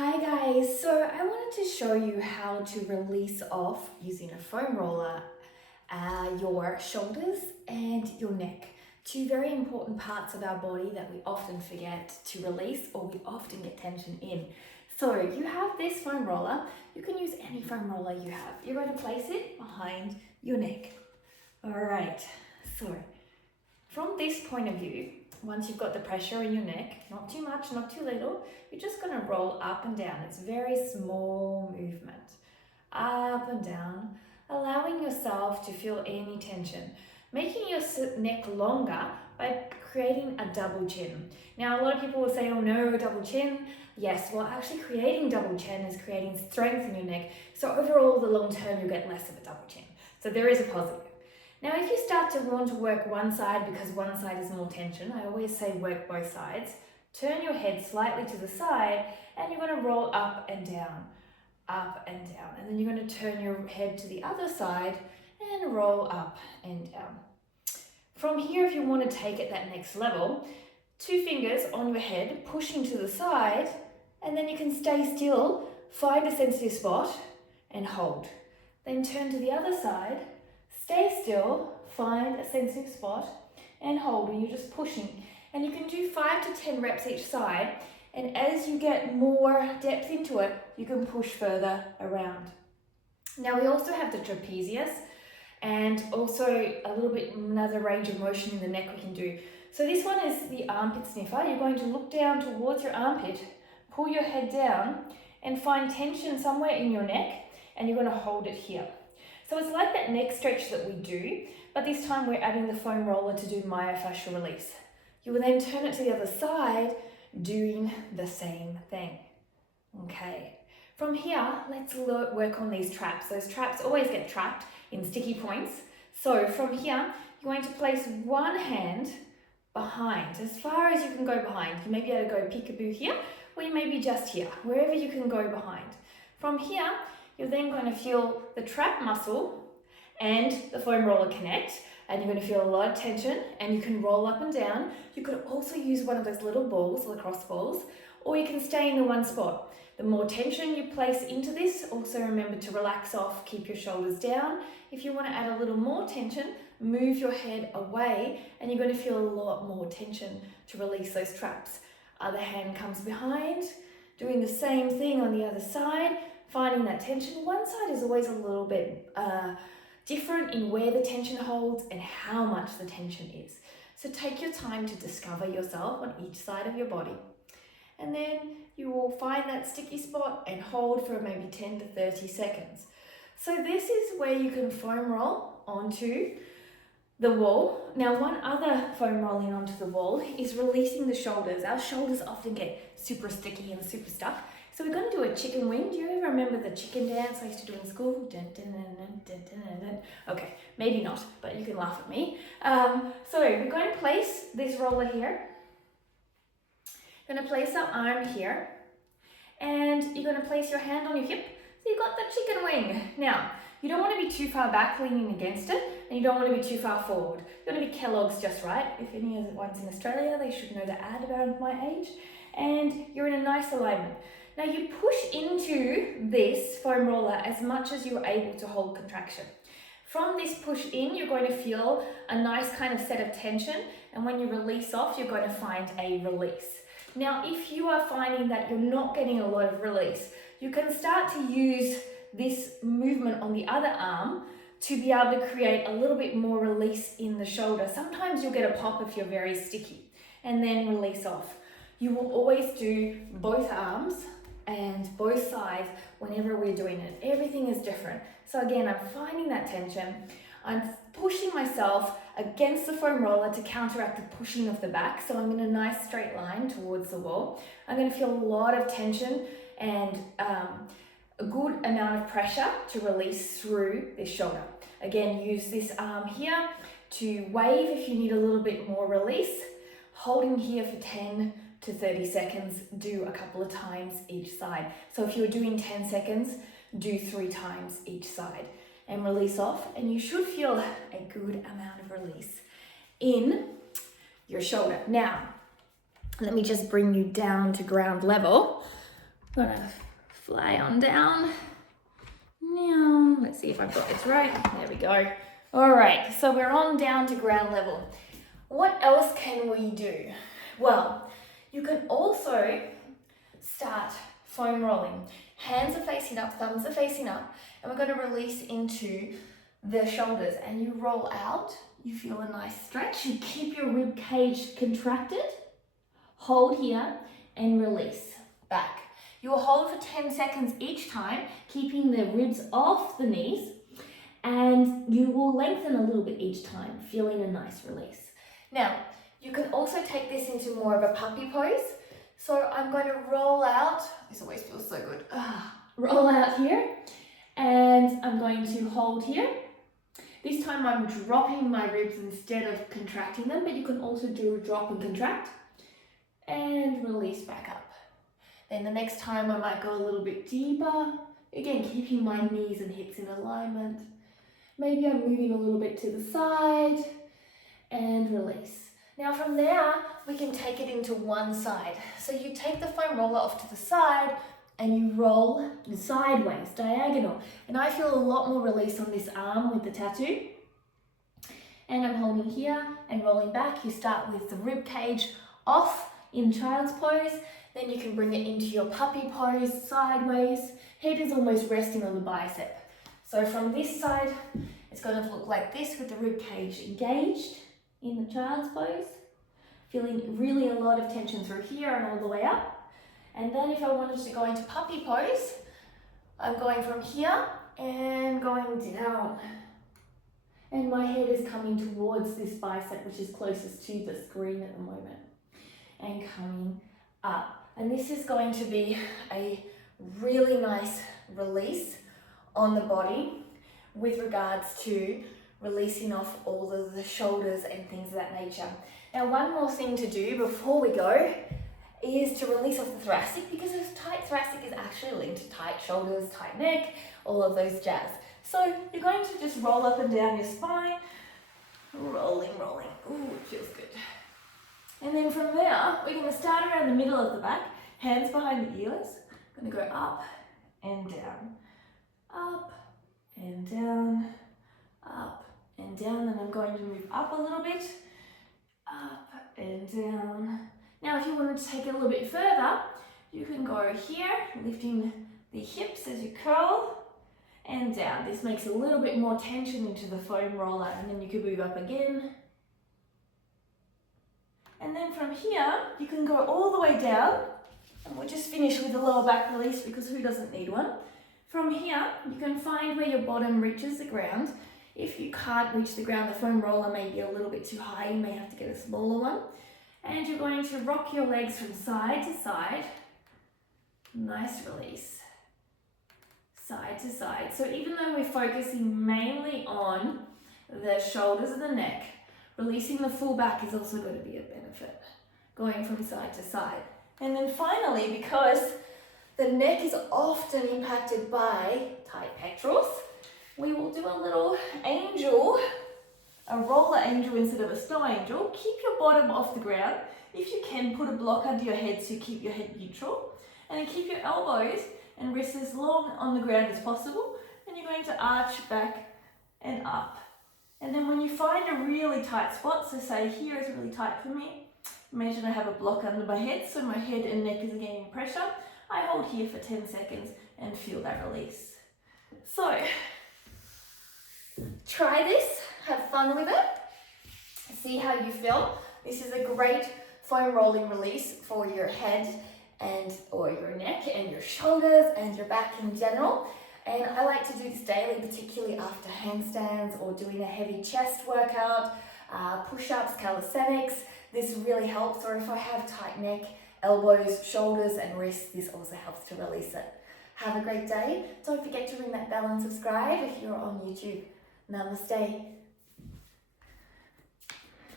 Hi guys, so I wanted to show you how to release off using a foam roller your shoulders and your neck. Two very important parts of our body that we often forget to release or we often get tension in. So you have this foam roller, you can use any foam roller you have. You're going to place it behind your neck. All right, so from this point of view, once you've got the pressure in your neck, not too much, not too little, you're just going to roll up and down. It's very small movement. Up and down, allowing yourself to feel any tension. Making your neck longer by creating a double chin. Now, a lot of people will say, oh no, double chin. Yes, well, actually creating double chin is creating strength in your neck. So overall, the long term, you'll get less of a double chin. So there is a positive. Now, if you start to want to work one side because one side is more tension, I always say work both sides. Turn your head slightly to the side and you're going to roll up and down, and then you're going to turn your head to the other side and roll up and down. From here, if you want to take it that next level, 2 fingers on your head, pushing to the side, and then you can stay still, find a sensitive spot and hold. Then turn to the other side, stay still, find a sensitive spot and hold when you're just pushing. And you can do 5 to 10 reps each side. And as you get more depth into it, you can push further around. Now we also have the trapezius and also a little bit another range of motion in the neck we can do. So this one is the armpit sniffer. You're going to look down towards your armpit, pull your head down and find tension somewhere in your neck and you're going to hold it here. So it's like that neck stretch that we do, but this time we're adding the foam roller to do myofascial release. You will then turn it to the other side, doing the same thing. Okay. From here, let's work on these traps. Those traps always get trapped in sticky points. So from here, you're going to place one hand behind, as far as you can go behind. You may be able to go peekaboo here, or you may be just here, wherever you can go behind. From here, you're then going to feel the trap muscle and the foam roller connect, and you're going to feel a lot of tension, and you can roll up and down. You could also use one of those little balls, lacrosse balls, or you can stay in the one spot. The more tension you place into this, also remember to relax off, keep your shoulders down. If you want to add a little more tension, move your head away, and you're going to feel a lot more tension to release those traps. Other hand comes behind, doing the same thing on the other side, finding that tension. One side is always a little bit different in where the tension holds and how much the tension is. So take your time to discover yourself on each side of your body. And then you will find that sticky spot and hold for maybe 10 to 30 seconds. So this is where you can foam roll onto the wall. Now, one other foam rolling onto the wall is releasing the shoulders. Our shoulders often get super sticky and super stuck. So we're going to do a chicken wing. Do you ever remember the chicken dance I used to do in school? Dun, dun, dun, dun, dun, dun, dun. Okay, maybe not, but you can laugh at me. So we're going to place this roller here. Going to place our arm here. And you're going to place your hand on your hip. So you've got the chicken wing. Now, you don't want to be too far back leaning against it, and you don't want to be too far forward. You want to be Kellogg's just right. If anyone's in Australia, they should know the ad around my age. And you're in a nice alignment. Now you push into this foam roller as much as you're able to hold contraction. From this push in, you're going to feel a nice kind of set of tension, and when you release off, you're going to find a release. Now, if you are finding that you're not getting a lot of release, you can start to use this movement on the other arm to be able to create a little bit more release in the shoulder. Sometimes you'll get a pop if you're very sticky, and then release off. You will always do both arms and both sides whenever we're doing it. Everything is different. So again, I'm finding that tension. I'm pushing myself against the foam roller to counteract the pushing of the back. So I'm in a nice straight line towards the wall. I'm going to feel a lot of tension and a good amount of pressure to release through this shoulder. Again, use this arm here to wave if you need a little bit more release. Holding here for 10 to 30 seconds, do a couple of times each side. So if you're doing 10 seconds, do 3 times each side and release off, and you should feel a good amount of release in your shoulder. Now, let me just bring you down to ground level. Gonna fly on down. Now, let's see if I've got this right. There we go. All right, so we're on down to ground level. What else can we do? Well, you can also start foam rolling. Hands are facing up, thumbs are facing up, and we're going to release into the shoulders, and you roll out. You feel a nice stretch. You keep your rib cage contracted. Hold here and release back. You'll hold for 10 seconds each time, keeping the ribs off the knees, and you will lengthen a little bit each time, feeling a nice release. Now, you can also take this into more of a puppy pose. So I'm going to roll out. This always feels so good. Roll out here, and I'm going to hold here. This time I'm dropping my ribs instead of contracting them, but you can also do a drop and contract, and release back up. Then the next time I might go a little bit deeper, again keeping my knees and hips in alignment. Maybe I'm moving a little bit to the side, and release. Now from there, we can take it into one side. So you take the foam roller off to the side and you roll sideways, diagonal. And I feel a lot more release on this arm with the tattoo. And I'm holding here and rolling back. You start with the rib cage off in child's pose. Then you can bring it into your puppy pose, sideways. Head is almost resting on the bicep. So from this side, it's going to look like this with the rib cage engaged in the child's pose, feeling really a lot of tension through here and all the way up. And then if I wanted to go into puppy pose, I'm going from here and going down. And my head is coming towards this bicep, which is closest to the screen at the moment, and coming up. And this is going to be a really nice release on the body with regards to releasing off all of the shoulders and things of that nature. Now, one more thing to do before we go is to release off the thoracic, because a tight thoracic is actually linked to tight shoulders, tight neck, all of those jazz. So you're going to just roll up and down your spine, rolling. Ooh, it feels good. And then from there, we're going to start around the middle of the back, hands behind the ears. I'm going to go up and down, up and down, up and down, and I'm going to move up a little bit, up and down. Now if you wanted to take it a little bit further, you can go here, lifting the hips as you curl, and down. This makes a little bit more tension into the foam roller, and then you can move up again. And then from here, you can go all the way down, and we'll just finish with the lower back release, because who doesn't need one? From here, you can find where your bottom reaches the ground. If you can't reach the ground, the foam roller may be a little bit too high, you may have to get a smaller one. And you're going to rock your legs from side to side. Nice release. Side to side. So even though we're focusing mainly on the shoulders and the neck, releasing the full back is also going to be a benefit, going from side to side. And then finally, because the neck is often impacted by tight pectorals, we will do a little angel, a roller angel instead of a snow angel. Keep your bottom off the ground. If you can, put a block under your head so you keep your head neutral. And then keep your elbows and wrists as long on the ground as possible. And you're going to arch back and up. And then when you find a really tight spot, so say here is really tight for me, imagine I have a block under my head, so my head and neck is gaining pressure. I hold here for 10 seconds and feel that release. So, try this, have fun with it, see how you feel. This is a great foam rolling release for your head and or your neck and your shoulders and your back in general. And I like to do this daily, particularly after handstands or doing a heavy chest workout, push-ups, calisthenics. This really helps. Or if I have tight neck, elbows, shoulders and wrists, this also helps to release it. Have a great day. Don't forget to ring that bell and subscribe if you're on YouTube. Namaste.